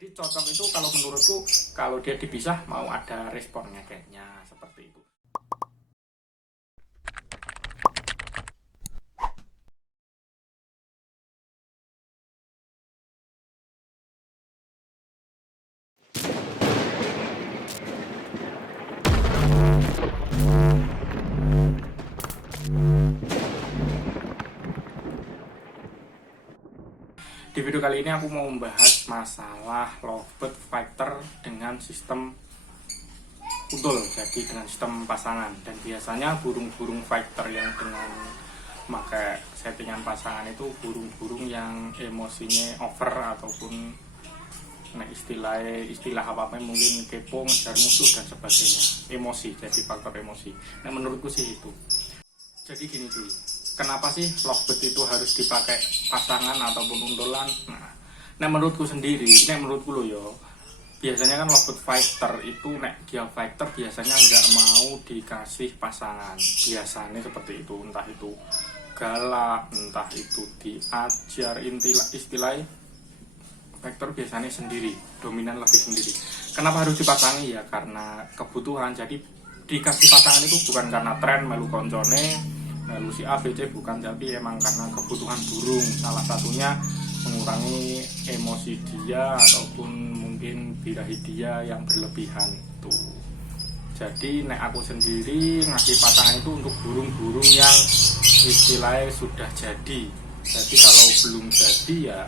Jadi cocok itu kalau menurutku kalau dia dipisah mau ada responnya kayaknya seperti itu. Di video kali ini aku mau membahas masalah lovebird fighter dengan sistem utul, jadi dengan sistem pasangan. Dan biasanya burung-burung fighter yang dengan memakai settingan pasangan itu burung-burung yang emosinya over ataupun istilah apa mungkin kepo, ngejar musuh dan sebagainya, emosi, jadi faktor emosi. Nah menurutku sih itu. Jadi gini dulu, kenapa sih lovebird itu harus dipakai pasangan ataupun undulan? Nah menurutku sendiri, ini menurutku loh yo, biasanya kan lovebird fighter itu dia fighter biasanya nggak mau dikasih pasangan. Biasanya seperti itu, entah itu galak, entah itu diajar, istilahnya fighter biasanya sendiri, dominan lebih sendiri. Kenapa harus dipasangi ya? Karena kebutuhan. Jadi dikasih pasangan itu bukan karena tren melu koncone, melu si A, B, C, bukan, tapi emang karena kebutuhan burung. Salah satunya mengurangi emosi dia ataupun mungkin birahi dia yang berlebihan tuh. Jadi aku sendiri ngasih pasangan itu untuk burung-burung yang istilahnya sudah jadi. Jadi kalau belum jadi ya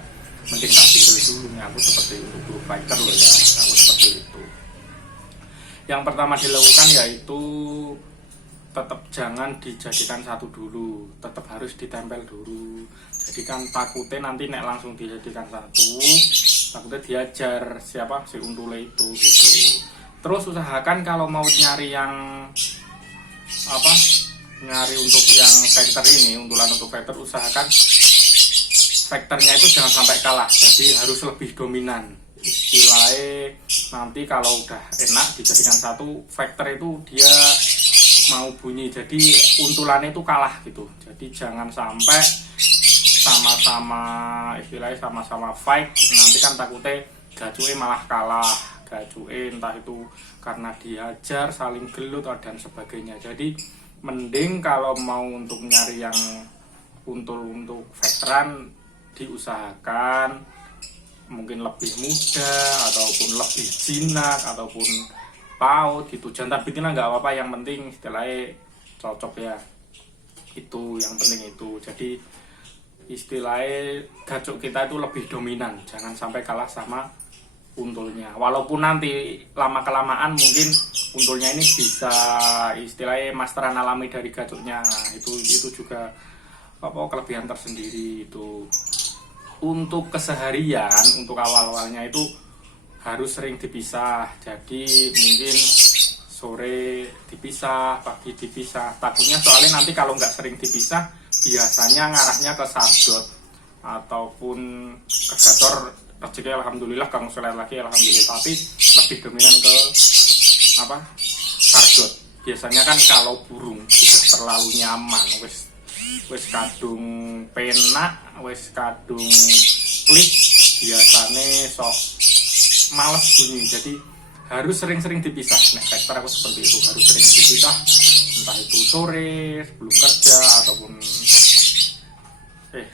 mending tak tinggal dulu nih, aku seperti untuk burung fighter loh ya, aku seperti itu. Yang pertama dilakukan yaitu tetap jangan dijadikan satu dulu, tetap harus ditempel dulu. Jadi kan takutnya nanti langsung dijadikan satu, takutnya diajar siapa si untule itu gitu. Terus usahakan kalau mau nyari yang nyari untuk yang fighter ini, untulan untuk fighter, usahakan fighternya itu jangan sampai kalah, jadi harus lebih dominan. Istilahnya nanti kalau udah enak dijadikan satu, fighter itu dia mau bunyi, jadi untulannya itu kalah gitu. Jadi jangan sampai sama-sama istilahnya sama-sama fight, nanti kan takutnya gacuke malah kalah, gacuke entah itu karena diajar, saling gelut dan sebagainya. Jadi mending kalau mau untuk nyari yang untuk veteran diusahakan mungkin lebih muda ataupun lebih jinak ataupun paut gitu. Jantan betina nggak apa-apa, yang penting istilahnya cocok ya, itu yang penting itu. Jadi istilahnya gacok kita itu lebih dominan, jangan sampai kalah sama untulnya. Walaupun nanti lama kelamaan mungkin untulnya ini bisa istilahnya masteran alami dari gacoknya. Nah, itu juga kelebihan tersendiri itu. Untuk keseharian, untuk awal-awalnya itu harus sering dipisah. Jadi mungkin sore dipisah, pagi dipisah. Takutnya soalnya nanti kalau nggak sering dipisah, biasanya ngarahnya ke sardot ataupun ke gacor. Rezeki alhamdulillah, kang soler lagi alhamdulillah, tapi lebih dominan ke sardot. Biasanya kan kalau burung sudah terlalu nyaman, wis kadung penak, wis kadung klik, biasanya sok males bunyi. Jadi harus sering-sering dipisah. Nah, fighter aku seperti itu, harus sering dipisah, entah itu sore sebelum kerja ataupun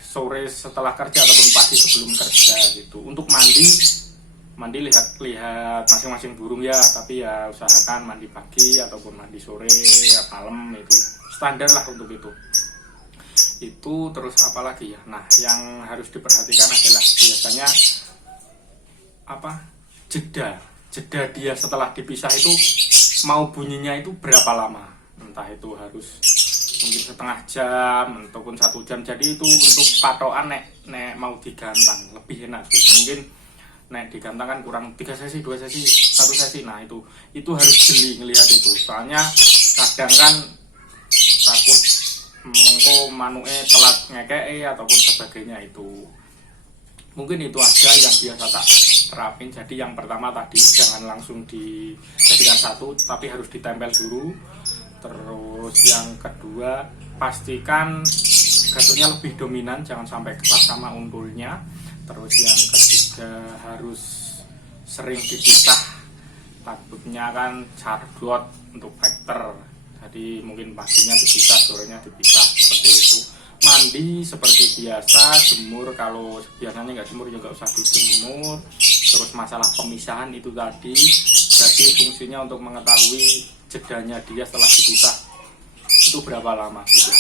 sore setelah kerja ataupun pagi sebelum kerja gitu. Untuk mandi lihat masing-masing burung ya, tapi ya usahakan mandi pagi ataupun mandi sore malam, itu standar lah untuk itu. Terus apa lagi ya, nah yang harus diperhatikan adalah biasanya jeda dia setelah dipisah itu mau bunyinya itu berapa lama, entah itu harus mungkin setengah jam ataupun 1 jam. Jadi itu untuk patokan nek mau digantang lebih enak sih. Mungkin nek digantang kan kurang 3 sesi, 2 sesi, 1 sesi. Nah itu harus jeli ngelihat itu, soalnya kadang kan takut mengko manuke telat ngekei ataupun sebagainya. Itu mungkin itu aja yang biasa tak terapin. Jadi yang pertama tadi jangan langsung dijadikan satu, tapi harus ditempel dulu. Terus yang kedua pastikan gacoknya lebih dominan, jangan sampai kelas sama untulnya. Terus yang ketiga harus sering dipisah. Takutnya kan chardot untuk factor, jadi mungkin paginya dipisah, sorenya dipisah, seperti itu. Mandi seperti biasa, jemur kalau biasanya nggak jemur juga usah dijemur. Terus masalah pemisahan itu tadi, jadi fungsinya untuk mengetahui jedanya dia setelah dipisah itu berapa lama gitu.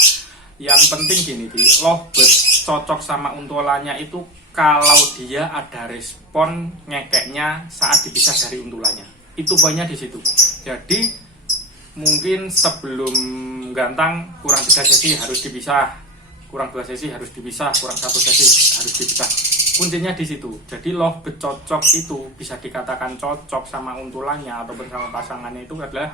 Yang penting gini, lovebird cocok sama untulannya itu kalau dia ada respon ngekeknya saat dipisah dari untulannya. Itu poinnya di situ. Jadi mungkin sebelum gantang kurang 3 sesi harus dipisah, kurang 2 sesi harus dipisah, kurang 1 sesi harus dipisah. Kuncinya di situ. Jadi lovebird cocok itu bisa dikatakan cocok sama untulannya ataupun sama pasangannya itu adalah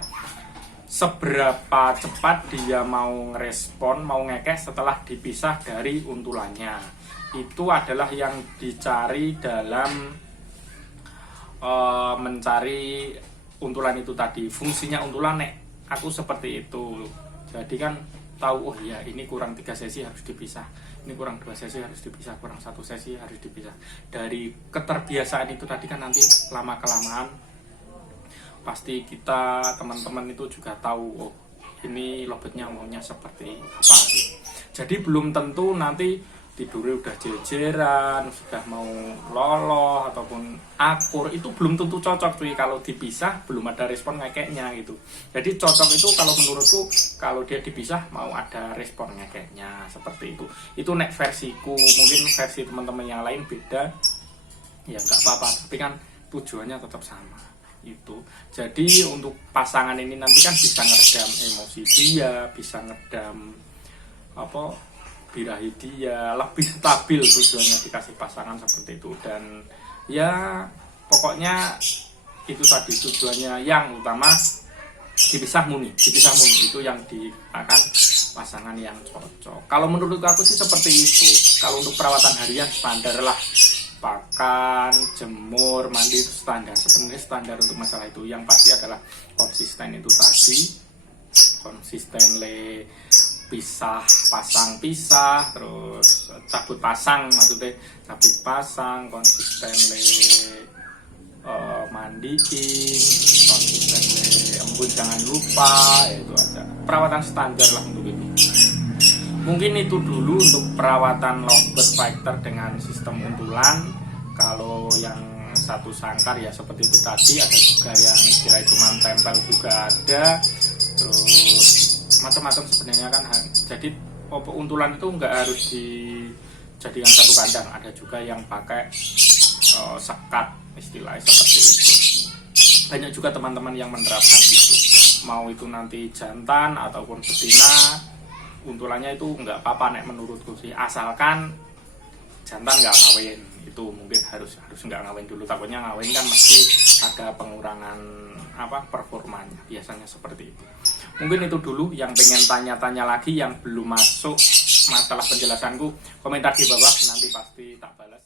seberapa cepat dia mau ngerespon, mau ngekek setelah dipisah dari untulannya. Itu adalah yang dicari dalam mencari untulan itu tadi. Fungsinya untulan aku seperti itu. Jadi kan tahu, oh ya ini kurang 3 sesi harus dipisah, ini kurang 2 sesi harus dipisah, kurang 1 sesi harus dipisah. Dari keterbiasaan itu tadi kan nanti lama kelamaan pasti kita teman-teman itu juga tahu, oh ini lovebird-nya maunya seperti apa gitu. Jadi belum tentu nanti tidurnya udah jejeran, sudah mau loloh ataupun akur, itu belum tentu cocok cuy. Kalau dipisah belum ada respon ngekeknya gitu. Jadi cocok itu kalau menurutku kalau dia dipisah mau ada respon ngekeknya, seperti itu. Itu nek versiku, mungkin versi teman-teman yang lain beda, ya nggak apa-apa, tapi kan tujuannya tetap sama itu. Jadi untuk pasangan ini nanti kan bisa ngeredam emosi dia, bisa ngedam birahi dia, lebih stabil tujuannya dikasih pasangan seperti itu. Dan ya pokoknya itu tadi tujuannya yang utama dipisah murni itu yang akan pasangan yang cocok. Kalau menurut aku sih seperti itu. Kalau untuk perawatan harian standar lah, pakan, jemur, mandi itu standar. Sebenarnya standar untuk masalah itu. Yang pasti adalah konsisten itu tadi, konsisten pisah, pasang pisah, terus cabut pasang, maksudnya cabut pasang, konsisten mandiin, konsisten embun jangan lupa, ya itu aja. Perawatan standar lah untuk ini. Mungkin itu dulu untuk perawatan lovebird fighter dengan sistem untulan. Kalau yang satu sangkar ya seperti itu tadi, ada juga yang istilah cuma tempel juga ada, terus macam-macam sebenarnya kan. Jadi untulan itu nggak harus dijadikan satu kandang, ada juga yang pakai sekat, istilahnya seperti itu. Banyak juga teman-teman yang menerapkan itu, mau itu nanti jantan ataupun betina, untulannya itu nggak apa-apa nek menurutku sih, asalkan jantan nggak ngawin. Itu mungkin harus nggak ngawin dulu, takutnya ngawin kan mesti ada pengurangan performanya, biasanya seperti itu. Mungkin itu dulu. Yang pengen tanya-tanya lagi yang belum masuk masalah penjelasanku, komentar di bawah, nanti pasti tak balas.